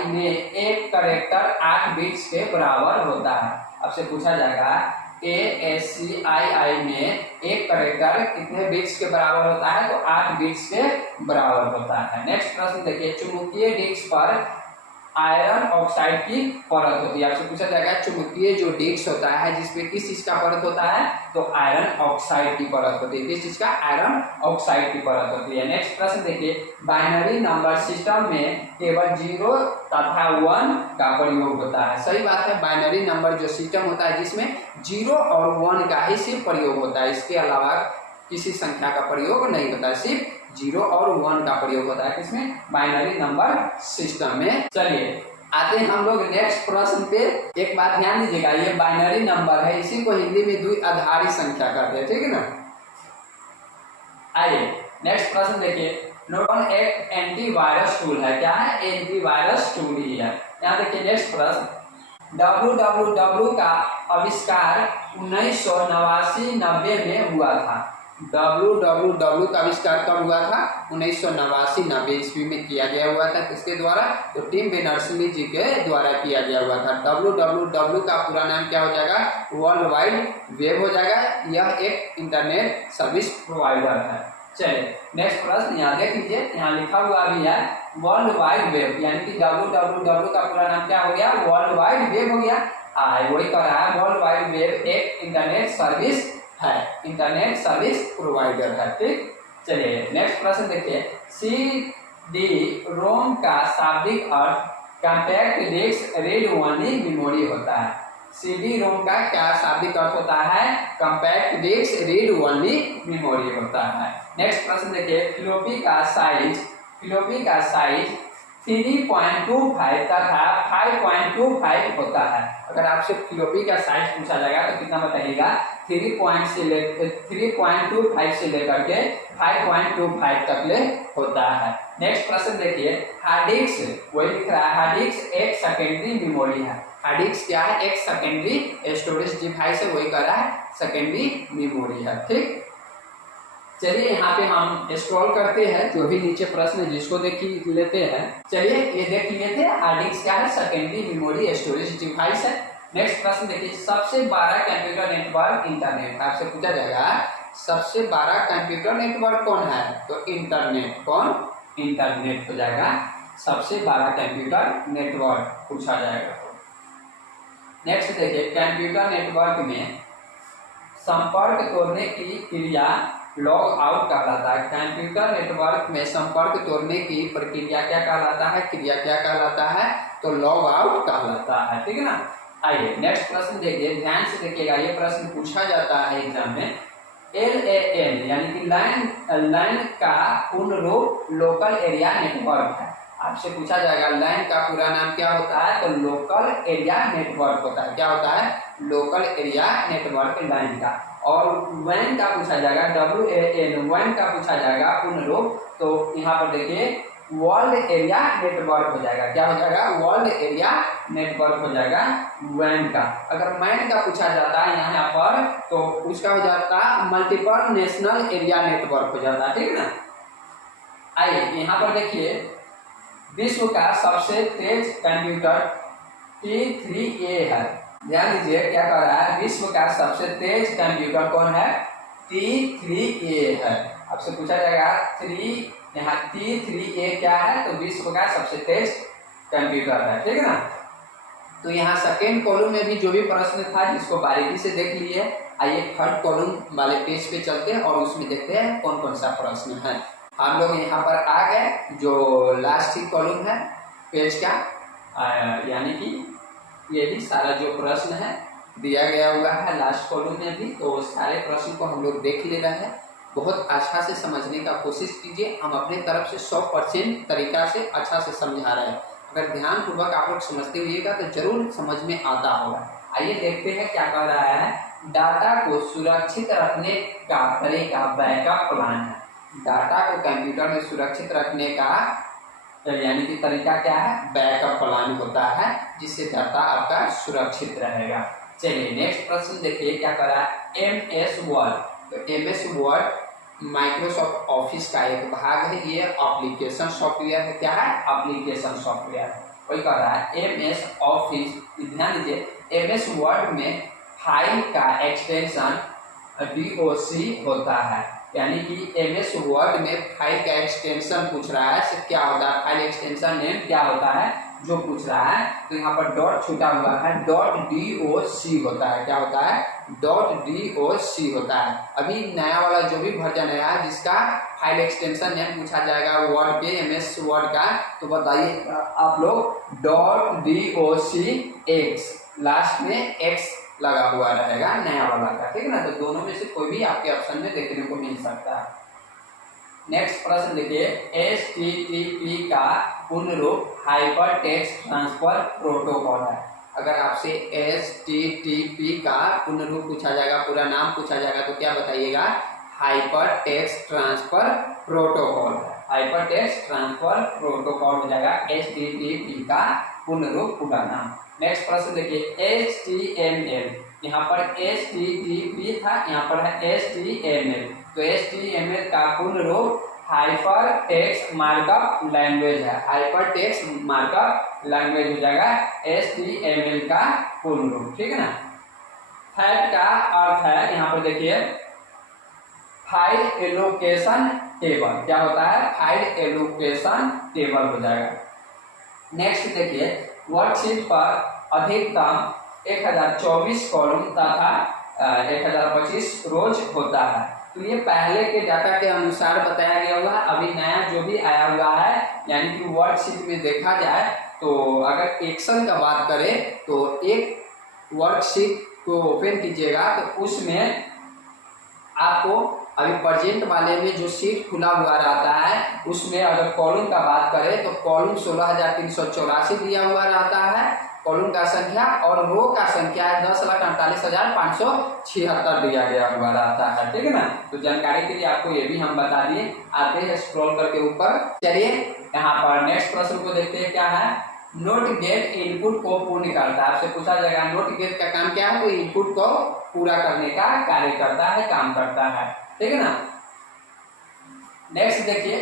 में एक कैरेक्टर 8 बिट्स के बराबर होता है। आपसे पूछा जाएगा ASCII में एक कैरेक्टर कितने बिट्स के बराबर होता है? तो 8 बिट्स के बराबर होता है। नेक्स्ट प्रश्न देखिए, चुंबकीय डिस्क पर आयरन ऑक्साइड की परत होती है। आपसे पूछा जाएगा चुंबकीय जो डिस्क होता है जिसमें किस चीज का परत होता है? तो आयरन ऑक्साइड की परत होती है। किस चीज का? आयरन ऑक्साइड की परत होती है। नेक्स्ट प्रश्न देखिए, बाइनरी नंबर सिस्टम में केवल 0 तथा 1 का प्रयोग होता है। सही बात है, बाइनरी नंबर जो सिस्टम होता है जिसमें 0 और 1 का ही सिर्फ प्रयोग होता है, इसके अलावा किसी संख्या का प्रयोग नहीं होता है, सिर्फ 0 और 1 का प्रयोग होता है। किसमें? बाइनरी नंबर सिस्टम में। चलिए आते हैं हम लोग नेक्स्ट प्रश्न पे। एक बात ध्यान दीजिएगा, ये बाइनरी नंबर है, इसी को हिंदी में द्विआधारी संख्या कहते हैं, ठीक है ना। आइए नेक्स्ट प्रश्न देखिए, नोटन एक एंटीवायरस टूल है। क्या है? एंटीवायरस टूल ही है। यहाँ देखिए नेक्स्ट प्रश्न, www का आविष्कार 1989-90 में हुआ था। www का आविष्कार कब हुआ था? 1989-90 ईस्वी में किया गया हुआ था। किसके द्वारा? तो टिम बेर्नर्स-ली जी के द्वारा किया गया हुआ था। www का पूरा नाम क्या हो जाएगा? वर्ल्ड वाइड वेब हो जाएगा। यह एक इंटरनेट सर्विस प्रोवाइडर है। चलिए नेक्स्ट प्रश्न यहाँ देख लीजिए, यहाँ लिखा हुआ भी है वर्ल्ड वाइड वेब, यानी कि www का पूरा नाम क्या हो गया? वर्ल्ड वाइड वेब हो गया। वही कह रहा है वर्ल्ड वाइड वेब एक इंटरनेट सर्विस है, इंटरनेट सर्विस प्रोवाइडर है, ठीक। चलिए नेक्स्ट प्रश्न देखिए, CD-ROM का शाब्दिक अर्थ compact disc read only memory होता है। CD-ROM का क्या शाब्दिक अर्थ होता है? Compact disc read only memory होता है। नेक्स्ट प्रश्न देखिए, फ्लॉपी का साइज 3.25 तथा 5.25 होता है। अगर आपसे फ्लॉपी का साइज पूछा जाएगा तो कितना बताइएगा? 3.25 से लेकर के 5.25 तक ले होता है। नेक्स्ट प्रश्न देखिए, हार्ड डिस्क, वही लिख रहा है हार्ड डिस्क एक सेकेंडरी मेमोरी है। हार्ड डिस्क क्या है? एक सेकेंडरी स्टोरेज डिवाइस है, वही कह रहा है सेकेंडरी मेमोरी है, ठीक। चलिए यहाँ पे हम स्क्रॉल करते हैं, जो भी नीचे प्रश्न है जिसको देख लेते हैं। चलिए ये देख लिए थे, हार्ड डिस्क क्या है? सेकेंडरी मेमोरी स्टोरेज डिवाइस है। नेक्स्ट प्रश्न देखिए, सबसे बड़ा कंप्यूटर नेटवर्क इंटरनेट। आपसे पूछा जाएगा सबसे बड़ा कंप्यूटर नेटवर्क कौन है? तो इंटरनेट। कौन? इंटरनेट हो जाएगा, सबसे बड़ा कंप्यूटर नेटवर्क पूछा जाएगा। नेक्स्ट देखिए, कंप्यूटर नेटवर्क में संपर्क तोड़ने की क्रिया लॉग आउट कहलाता है। कंप्यूटर नेटवर्क में संपर्क तोड़ने की प्रक्रिया क्या कहलाता है, क्रिया क्या कहलाता है, तो लॉग आउट कहलाता है। ठीक है ना। आइए नेक्स्ट प्रश्न देखिए, ध्यान से देखिएगा, ये प्रश्न पूछा जाता है एग्जाम में। LAN यानी कि लैन का पूर्ण रूप लोकल एरिया नेटवर्क है। आपसे पूछा जाएगा लैन का पूरा नाम क्या होता है, तो लोकल एरिया नेटवर्क होता है। क्या होता है, लोकल एरिया नेटवर्क लैन का। और WAN का पूछा जाएगा, WAN WAN का पूछा जाएगा पूर्ण रूप, तो यहाँ पर देखिए वर्ल्ड एरिया नेटवर्क हो जाएगा। क्या हो जाएगा, वर्ल्ड एरिया नेटवर्क हो जाएगा WAN का। अगर मैन का पूछा जाता है यहाँ पर, तो उसका हो जाता मल्टीपल नेशनल एरिया नेटवर्क हो जाता है। ठीक है ना। आइए यहाँ पर देखिए, विश्व का सबसे तेज कंप्यूटर T3A है। ध्यान दीजिए क्या कह रहा है, विश्व का सबसे तेज कंप्यूटर कौन है, T3A है। आपसे पूछा जाएगा यहाँ T3A क्या है, तो विश्व का सबसे तेज कंप्यूटर है। ठीक है ना। तो यहाँ सेकेंड कॉलम में भी जो भी प्रश्न था जिसको बारीकी से देख लिए। आइए थर्ड कॉलम वाले पेज पे चलते हैं और उसमें देखते हैं कौन कौन सा प्रश्न है। हम लोग यहाँ पर आ गए, जो लास्ट ही कॉलम है पेज का, यानी कि ये भी सारा जो प्रश्न है दिया गया हुआ है लास्ट कॉलम में भी, तो सारे प्रश्न को हम लोग देख ले रहे हैं। बहुत अच्छा से समझने का कोशिश कीजिए, हम अपने तरफ से 100% तरीका से अच्छा से समझा रहे हैं। अगर ध्यान पूर्वक आप लोग समझते हुएगा तो जरूर समझ में आता होगा। आइए देखते हैं क्या कह रहा है, डाटा को सुरक्षित रखने का तरीका बैकअप प्लान है। डाटा को कंप्यूटर में सुरक्षित रखने का यानी कि तरीका क्या है, बैकअप प्लान होता है, जिससे डाटा आपका सुरक्षित रहेगा। चलिए नेक्स्ट प्रश्न देखिए क्या कर रहा है, MS वर्ड। तो MS वर्ड माइक्रोसॉफ्ट ऑफिस का एक भाग है, ये एप्लीकेशन सॉफ्टवेयर है। क्या है, एप्लीकेशन सॉफ्टवेयर। वही कह रहा है MS ऑफिस। ध्यान दीजिए, MS वर्ड में फाइल का एक्सटेंशन DOC होता है, यानी कि MS वर्ड में फाइल का एक्सटेंशन पूछ रहा है, क्या होता है, फाइल एक्सटेंशन नेम क्या होता है जो पूछ रहा है। तो यहाँ पर डॉट छूटा हुआ है, .doc होता है। क्या होता है, .doc होता है। अभी नया वाला जो भी वर्जन है जिसका फाइल एक्सटेंशन नेम पूछा जाएगा वर्ड के, MS वर्ड का, तो बताइए आप लोग .docx लास्ट में x लगा हुआ रहेगा नया वाला का। ठीक है ना। तो दोनों में से कोई भी आपके ऑप्शन में देखने को मिल सकता है। नेक्स्ट प्रश्न देखिए, HTTP का पूर्ण रूप हाइपर टेक्स्ट ट्रांसफर प्रोटोकॉल है। अगर आपसे HTTP का पूर्ण रूप पूछा जाएगा, पूरा नाम पूछा जाएगा, तो क्या बताइएगा, हाइपर टेक्स्ट ट्रांसफर प्रोटोकॉल है। हाइपर टेक्स्ट ट्रांसफर प्रोटोकॉल हो जाएगा HTTP का पूर्ण रूप, पूरा नाम। नेक्स्ट प्रश्न देखिए, HTML। यहाँ पर HTTP था, यहाँ पर है HTML। तो HTML का पूर्ण रूप हाइपर टेक्स्ट मार्कअप लैंग्वेज है। हाइपर टेक्स्ट मार्कअप लैंग्वेज हो जाएगा HTML का पूर्ण रूप। ठीक है ना। फैक्ट का अर्थ है, यहाँ पर देखिए, फाइल एलोकेशन टेबल। क्या होता है, फाइल एलोकेशन टेबल हो जाएगा। नेक्स्ट देखिए, वर्कशीट पर अधिकतम 1024 कॉलम तथा 1025 रोज होता है। तो ये पहले के डाटा के अनुसार बताया गया हुआ है। अभी नया जो भी आया हुआ है, यानी कि वर्कशीट में देखा जाए तो अगर एक्सेल का बात करें तो एक वर्कशीट को ओपन कीजिएगा तो उसमें आपको अभी प्रेजेंट वाले में जो शीट खुला हुआ रहता है उसमें अगर कॉलम का बात करें तो कॉलम 16,384 दिया हुआ रहता है कॉलम का संख्या, और रो का संख्या है 10,48,576 दिया गया हुआ रहता है। ठीक है ना। तो जानकारी के लिए आपको ये भी हम बता दिए। आते हैं स्क्रॉल करके ऊपर। चलिए यहाँ पर नेक्स्ट प्रश्न को देखते हैं क्या है। नोट गेट इनपुट को पूर्ण करता है। आपसे पूछा जाएगा नोट गेट का काम क्या है, तो इनपुट को पूरा करने का कार्य करता है, काम करता है। ठीक है ना। नेक्स्ट देखिए,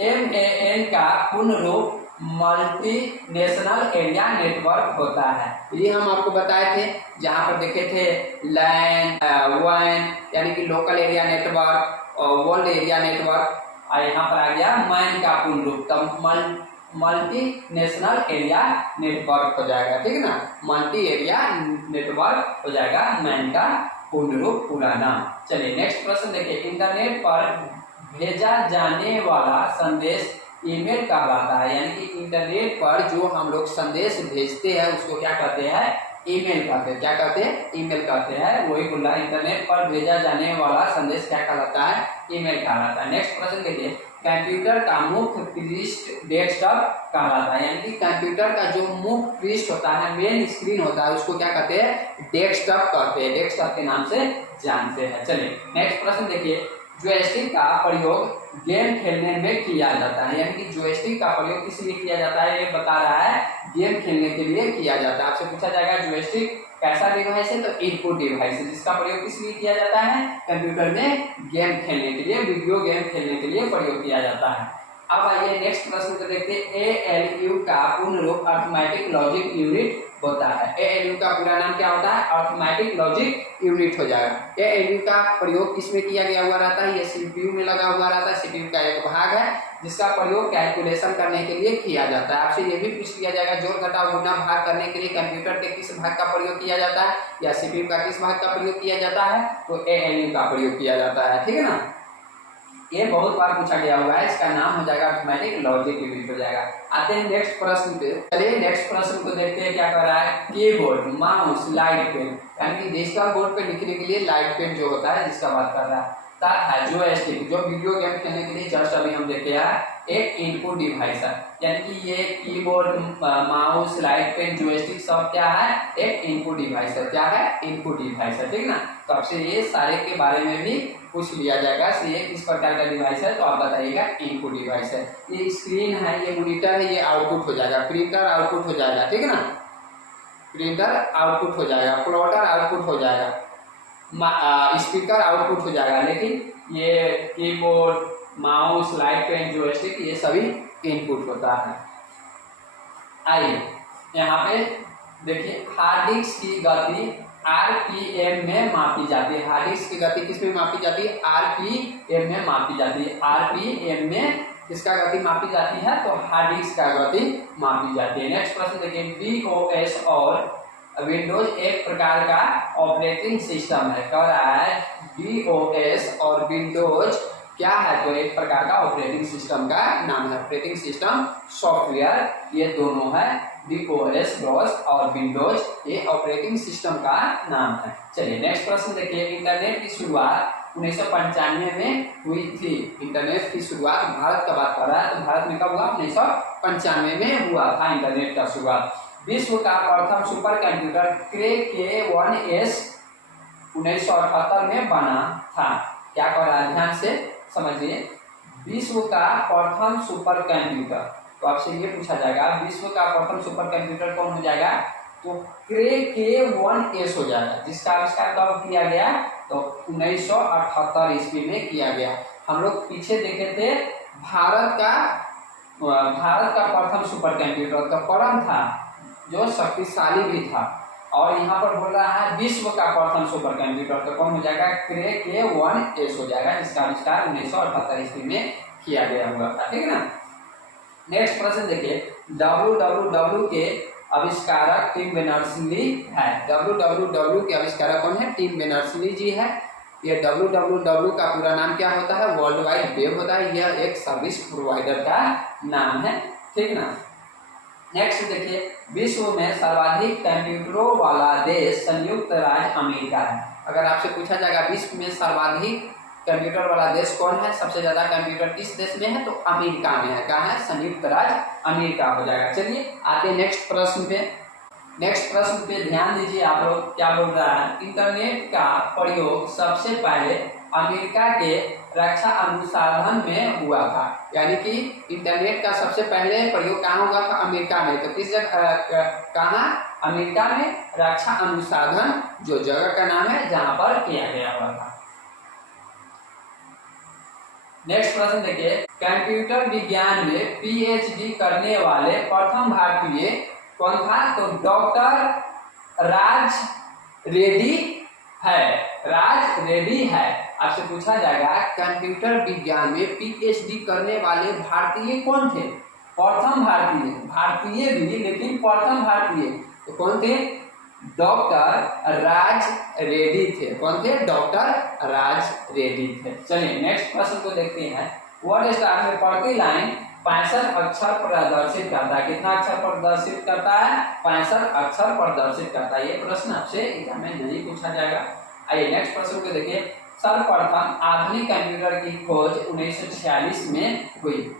MAN का पूर्ण रूप मल्टी नेशनल एरिया नेटवर्क होता है। ये हम आपको बताए थे, जहां पर देखे थे लैन, WAN यानी कि लोकल एरिया नेटवर्क और वर्ल्ड एरिया नेटवर्क, और यहाँ पर आ गया मैन का पूर्ण रूप, तब मल्टी नेशनल एरिया नेटवर्क हो जाएगा, ठीक है ना, मल्टी एरिया नेटवर्क हो जाएगा मैन का पूर्ण रूप पूरा नाम। चलिए नेक्स्ट प्रश्न देखिए, इंटरनेट पर भेजा जाने वाला संदेश ईमेल कहलाता है, यानी कि इंटरनेट पर जो हम लोग संदेश भेजते हैं उसको क्या कहते हैं, ईमेल कहते हैं। क्या कहते हैं, ईमेल कहते हैं। वही बोल रहा है, इंटरनेट पर भेजा जाने वाला संदेश क्या कहलाता है, ईमेल कहलाता है। नेक्स्ट प्रश्न देखिए, कंप्यूटर का मुख्य पृष्ठ डेस्कटॉप कहलाता है, यानी कि कंप्यूटर का जो मुख्य पृष्ठ होता है, मेन स्क्रीन होता है, उसको क्या कहते हैं, डेस्कटॉप कहते हैं, डेस्कटॉप के नाम से जानते हैं। चलिए नेक्स्ट प्रश्न देखिए, जॉयस्टिक का प्रयोग गेम खेलने में किया जाता है, यानी कि जॉयस्टिक का प्रयोग किस लिए किया जाता है, ये बता रहा है, गेम खेलने के लिए किया जाता है। आपसे पूछा जाएगा जॉयस्टिक कैसा डिवाइस है, तो इनपुट डिवाइस है, जिसका प्रयोग किस लिए किया जाता है, कंप्यूटर में गेम खेलने के लिए, वीडियो गेम खेलने के लिए प्रयोग किया जाता है। अब आइए नेक्स्ट प्रश्न को देखते हैं, ALU का पूर्ण रूप अर्थमेटिक लॉजिक यूनिट होता है। ALU का पूरा नाम क्या होता है, अर्थमेटिक लॉजिक यूनिट हो जाएगा। ALU का प्रयोग किसमें किया गया हुआ रहता है, ये CPU में लगा हुआ रहता है, CPU का एक भाग है जिसका प्रयोग कैलकुलेशन करने के लिए किया जाता है। आपसे ये भी पूछ लिया जाएगा, जोड़ घटाव गुणा भाग करने के लिए कंप्यूटर के किस भाग का प्रयोग किया जाता है, या CPU का किस भाग का प्रयोग किया जाता है, तो ALU का प्रयोग किया जाता है, ठीक है ना। ये बहुत बार पूछा गया हुआ है, इसका नाम हो जाएगा अर्थमेटिक लॉजिक यूनिट हो जाएगा। आते हैं नेक्स्ट प्रश्न पे। चलिए नेक्स्ट प्रश्न को देखते हैं, क्या कर रहा है, कीबोर्ड, माउस, लाइट पेन, यानी कि डिजिटल बोर्ड पे लिखने के लिए लाइट पेन जो होता है जिसका बात कर रहा है, तथा जॉयस्टिक जो वीडियो गेम खेलने के लिए जस्ट अभी हम देखे हैं, एक इनपुट डिवाइस है, यानी कि ये keyboard, mouse, light pen, joystick सब क्या है, एक इनपुट डिवाइस है। क्या है, इनपुट डिवाइस है, ठीक ना। तो आपसे ये सारे के बारे में भी पूछ लिया जाएगा, ये किस प्रकार का डिवाइस है, तो आप बताइएगा इनपुट डिवाइस है। ये स्क्रीन है, ये मॉनिटर है, ये आउटपुट हो जाएगा, प्रिंटर आउटपुट हो जाएगा, ठीक है ना, प्रिंटर आउटपुट हो जाएगा, प्लॉटर आउटपुट हो जाएगा, स्पीकर आउटपुट हो जाएगा, लेकिन ये keyboard, mouse, light pen, joystick ये सभी इनपुट होता है। आइए यहाँ पे देखिए, हार्ड डिस्क की गति RPM में मापी जाती है। हार्ड डिस्क की गति किस में मापी जाती है, RPM में मापी जाती है। RPM में किसका गति मापी जाती है, तो हार्ड डिस्क का गति मापी जाती है। नेक्स्ट प्रश्न देखिए, BOS और विंडोज एक प्रकार का ऑपरेटिंग सिस्टम है। कह रहा है BOS और विंडोज क्या है, तो एक प्रकार का ऑपरेटिंग सिस्टम का नाम है। ऑपरेटिंग सिस्टम सॉफ्टवेयर ये दोनों है, BOS डॉस और विंडोज ये ऑपरेटिंग सिस्टम का नाम है। चलिए नेक्स्ट प्रश्न देखिए, इंटरनेट की शुरुआत 1995 में हुई थी। इंटरनेट की शुरुआत भारत का बात कर रहा है, तो भारत में कब हुआ, 1995 में हुआ था इंटरनेट का शुरुआत। विश्व का प्रथम सुपर कंप्यूटर K1S 1978 में बना था। क्या कर रहा है, ध्यान से समझिए, विश्व का प्रथम सुपर कंप्यूटर, तो आपसे ये पूछा जाएगा विश्व का प्रथम सुपर कंप्यूटर कौन हो जाएगा, तो K1S हो जाएगा, जिसका आविष्कार कब किया गया, तो 1978 ईस्वी में किया गया। हम लोग पीछे देखे थे, भारत का प्रथम सुपर कंप्यूटर का परम था, जो शक्तिशाली भी था, और यहाँ पर बोल रहा है विश्व का प्रथम सुपर कंप्यूटर, तो कौन हो जाएगा, K1S हो जाएगा, जिसका आविष्कार 1978 ईस्वी में किया गया हुआ था, ठीक है ना। नेक्स्ट प्रश्न देखिए, www के आविष्कारक टिम बेर्नर्स-ली है। www के आविष्कारक कौन है, टिम बेर्नर्स-ली जी है। ये www का पूरा नाम क्या होता है, वर्ल्ड वाइड वेब होता है, यह एक सर्विस प्रोवाइडर का नाम है, ठीक ना। नेक्स्ट देखिए, विश्व में सर्वाधिक कंप्यूटरों वाला देश संयुक्त राज्य अमेरिका है। अगर आपसे पूछा जाएगा विश्व में सर्वाधिक कंप्यूटर वाला देश कौन है, सबसे ज्यादा कंप्यूटर किस देश में है, तो अमेरिका में है। कहाँ है, संयुक्त राज्य अमेरिका हो जाएगा। चलिए आते नेक्स्ट प्रश्न पे। नेक्स्ट प्रश्न पे ध्यान दीजिए, आप लोग क्या बोल रहा है, इंटरनेट का प्रयोग सबसे पहले अमेरिका के रक्षा अनुसंधान में हुआ था, यानी कि इंटरनेट का सबसे पहले प्रयोग कहाँ हुआ था, अमेरिका में। तो किस जगह, कहाँ, अमेरिका में रक्षा अनुसंधान जो जगह का नाम है जहां पर किया गया हुआ था। नेक्स्ट प्रश्न देखिए, कंप्यूटर विज्ञान में PhD करने वाले प्रथम भारतीय कौन था, तो डॉक्टर राज रेड्डी है, राज रेड्डी है। आपसे पूछा जाएगा कंप्यूटर विज्ञान में पीएचडी करने वाले भारतीय कौन थे? प्रथम भारतीय, भारतीय भी लेकिन प्रथम भारतीय तो कौन थे? डॉक्टर राज रेड्डी थे। कौन थे? डॉक्टर राज रेड्डी थे। चलिए नेक्स्ट प्रश्न को देखते हैं। वर्ड स्टार में प्रति लाइन 65 अक्षर प्रदर्शित करता है। कितना अक्षर प्रदर्शित करता है? 65 अक्षर प्रदर्शित करता है। ये प्रश्न आपसे एग्जाम में नहीं पूछा जाएगा। आइए नेक्स्ट प्रश्न को देखिए। सर्वप्रथम आधुनिक कंप्यूटर की खोज 1946 में हुई,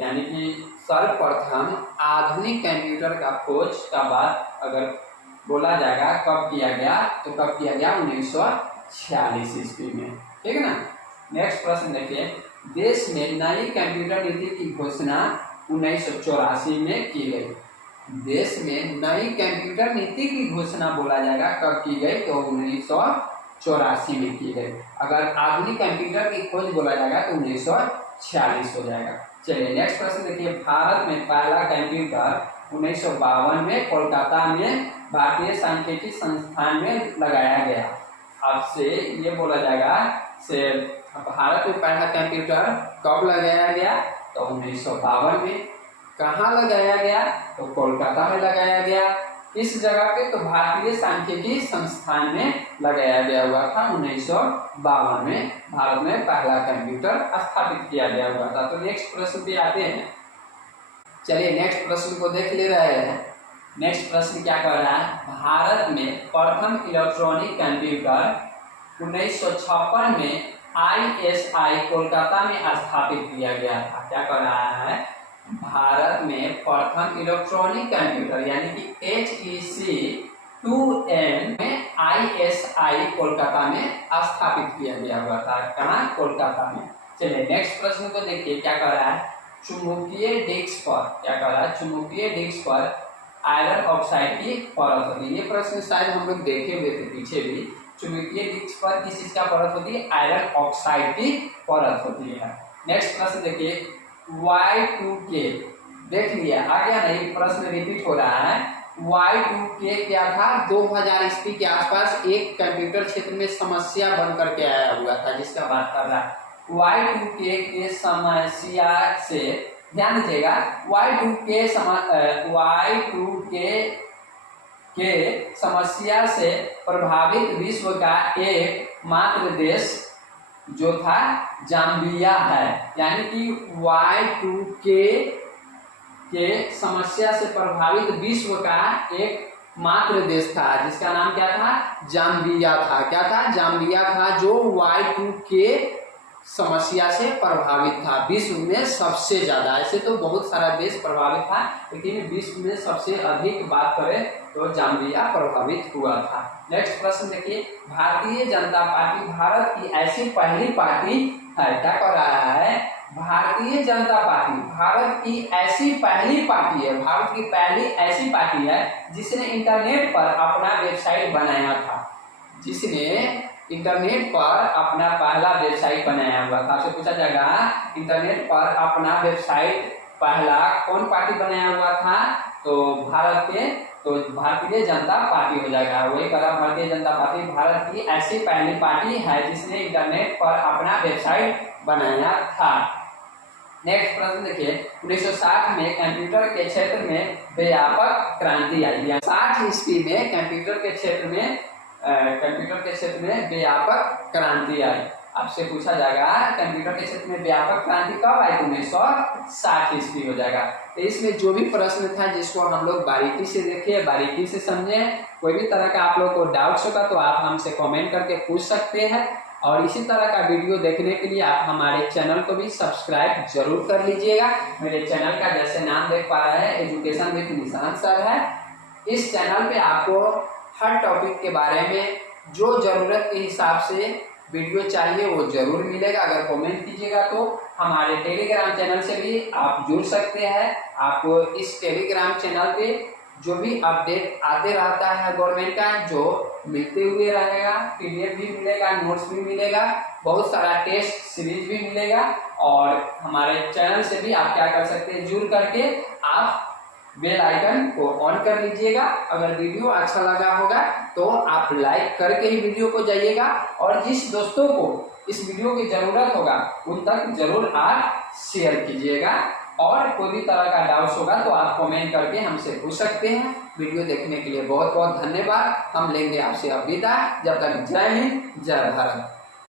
यानी कि सर्वप्रथम आधुनिक कंप्यूटर का खोज का बात अगर बोला जाएगा कब किया गया, तो कब किया गया? 1946 ईस्वी में। ठीक है ना। नेक्स्ट प्रश्न देखिए। देश में नई कंप्यूटर नीति की घोषणा 1984 में की गई। देश में नई कंप्यूटर नीति की घोषणा बोला जाएगा कब की गई, तो 1984 में की गई। अगर आधुनिक कंप्यूटर की खोज बोला जाएगा तो 1946 हो जाएगा। चलिए नेक्स्ट प्रश्न देखिए। भारत में पहला कंप्यूटर 1952 में कोलकाता में भारतीय सांख्यिकी संस्थान में लगाया गया। आपसे ये बोला जाएगा से भारत में पहला कंप्यूटर कब लगाया गया, तो 1952 में। कहाँ लगाया गया, तो कोलकाता में लगाया गया। इस जगह पे तो भारतीय सांख्यिकी संस्थान में लगाया गया हुआ था। 1952 में भारत में पहला कंप्यूटर स्थापित किया गया हुआ था। तो नेक्स्ट प्रश्न पे आते हैं। चलिए नेक्स्ट प्रश्न को देख ले रहे हैं। नेक्स्ट प्रश्न क्या कर रहा है? भारत में प्रथम इलेक्ट्रॉनिक कंप्यूटर 1956 में ISI कोलकाता में स्थापित किया गया था। क्या कर रहा है? भारत में प्रथम इलेक्ट्रॉनिक कंप्यूटर यानी कि HEC 2M में ISI कोलकाता में स्थापित किया गया हुआ था। कहाँ? कोलकाता में। चलिए नेक्स्ट प्रश्न को देखिए। क्या कर रहा है? चुंबकीय डिस्क पर, क्या कर रहा है? चुंबकीय डिस्क पर आयरन ऑक्साइड की परत होती है। ये प्रश्न शायद हम लोग देखे हुए थे पीछे भी। चुंबकीय डिस्क पर किस चीज का परत होती है? आयरन ऑक्साइड की परत होती है। नेक्स्ट प्रश्न देखिए। Y2K देख लिया, आ गया नहीं? प्रश्न रिपीट हो रहा है। Y2K क्या था? 2000 ईस्वी के आसपास एक कंप्यूटर क्षेत्र में समस्या बनकर के आया हुआ था, जिसका बात कर रहा है। Y2K के समस्या से ध्यान दीजिएगा। Y2K के समस्या से प्रभावित विश्व का एक मात्र देश जो था जाम्बिया है। यानी कि Y2K के समस्या से प्रभावित विश्व का एक मात्र देश था, जिसका नाम क्या था? जाम्बिया था। क्या था? जाम्बिया था, जो Y2K समस्या से प्रभावित था। विश्व में सबसे ज्यादा, ऐसे तो बहुत सारा देश प्रभावित था, लेकिन विश्व में सबसे अधिक बात करें तो जाम्बिया प्रभावित हुआ था। नेक्स्ट प्रश्न देखिए। भारतीय जनता पार्टी भारत की ऐसी पहली पार्टी है। क्या कर रहा है? भारतीय जनता पार्टी भारत की ऐसी पहली पार्टी है, भारत की पहली ऐसी पार्टी है जिसने इंटरनेट पर अपना वेबसाइट बनाया था। जिसने इंटरनेट पर अपना पहला वेबसाइट बनाया हुआ था। आपसे पूछा जाएगा इंटरनेट पर अपना वेबसाइट पहला कौन पार्टी बनाया हुआ था, तो भारत के तो भारतीय जनता पार्टी हो जाएगा। वही कहा, भारतीय जनता पार्टी भारत की ऐसी पहली पार्टी है जिसने इंटरनेट पर अपना वेबसाइट बनाया था। नेक्स्ट प्रश्न देखिए। 1960 में कंप्यूटर के क्षेत्र में व्यापक क्रांति आई। 60 ईस्वी में कंप्यूटर के क्षेत्र में व्यापक क्रांति आई। आपसे पूछा जाएगा कंप्यूटर के क्षेत्र में व्यापक क्रांति कब आई? 1960 ईस्वी हो जाएगा। तो इसमें जो भी प्रश्न था जिसको हम लोग बारीकी से देखे, बारीकी से समझे, कोई भी तरह का आप लोग को डाउट्स होगा तो आप हमसे कमेंट करके पूछ सकते हैं। और इसी तरह का वीडियो देखने के लिए आप हमारे चैनल को भी सब्सक्राइब जरूर कर लीजिएगा। मेरे चैनल का जैसे नाम देख पा रहे हैं एजुकेशन विद निशांत सर है। इस चैनल पे आपको हर टॉपिक के बारे में जो जरूरत के हिसाब से वीडियो चाहिए वो जरूर मिलेगा। अगर कमेंट कीजिएगा तो हमारे टेलीग्राम चैनल से भी आप जुड़ सकते हैं। आपको इस टेलीग्राम चैनल पे जो भी अपडेट आते रहता है गवर्नमेंट का, जो मिलते हुए रहेगा, PDF भी मिलेगा, नोट्स भी मिलेगा, बहुत सारा टेस्ट सीरीज भी मिलेगा। और हमारे चैनल से भी आप क्या कर सकते हैं, जुड़ करके आप बेल आइकन को ऑन कर लीजिएगा। अगर वीडियो अच्छा लगा होगा तो आप लाइक करके ही वीडियो को जाइएगा, और जिस दोस्तों को इस वीडियो की जरूरत होगा उन तक जरूर आप शेयर कीजिएगा। और कोई भी तरह का डाउट्स होगा तो आप कमेंट करके हमसे पूछ सकते हैं। वीडियो देखने के लिए बहुत बहुत धन्यवाद। हम लेंगे आपसे अब विदा। जब तक जय हिंद, जय भारत।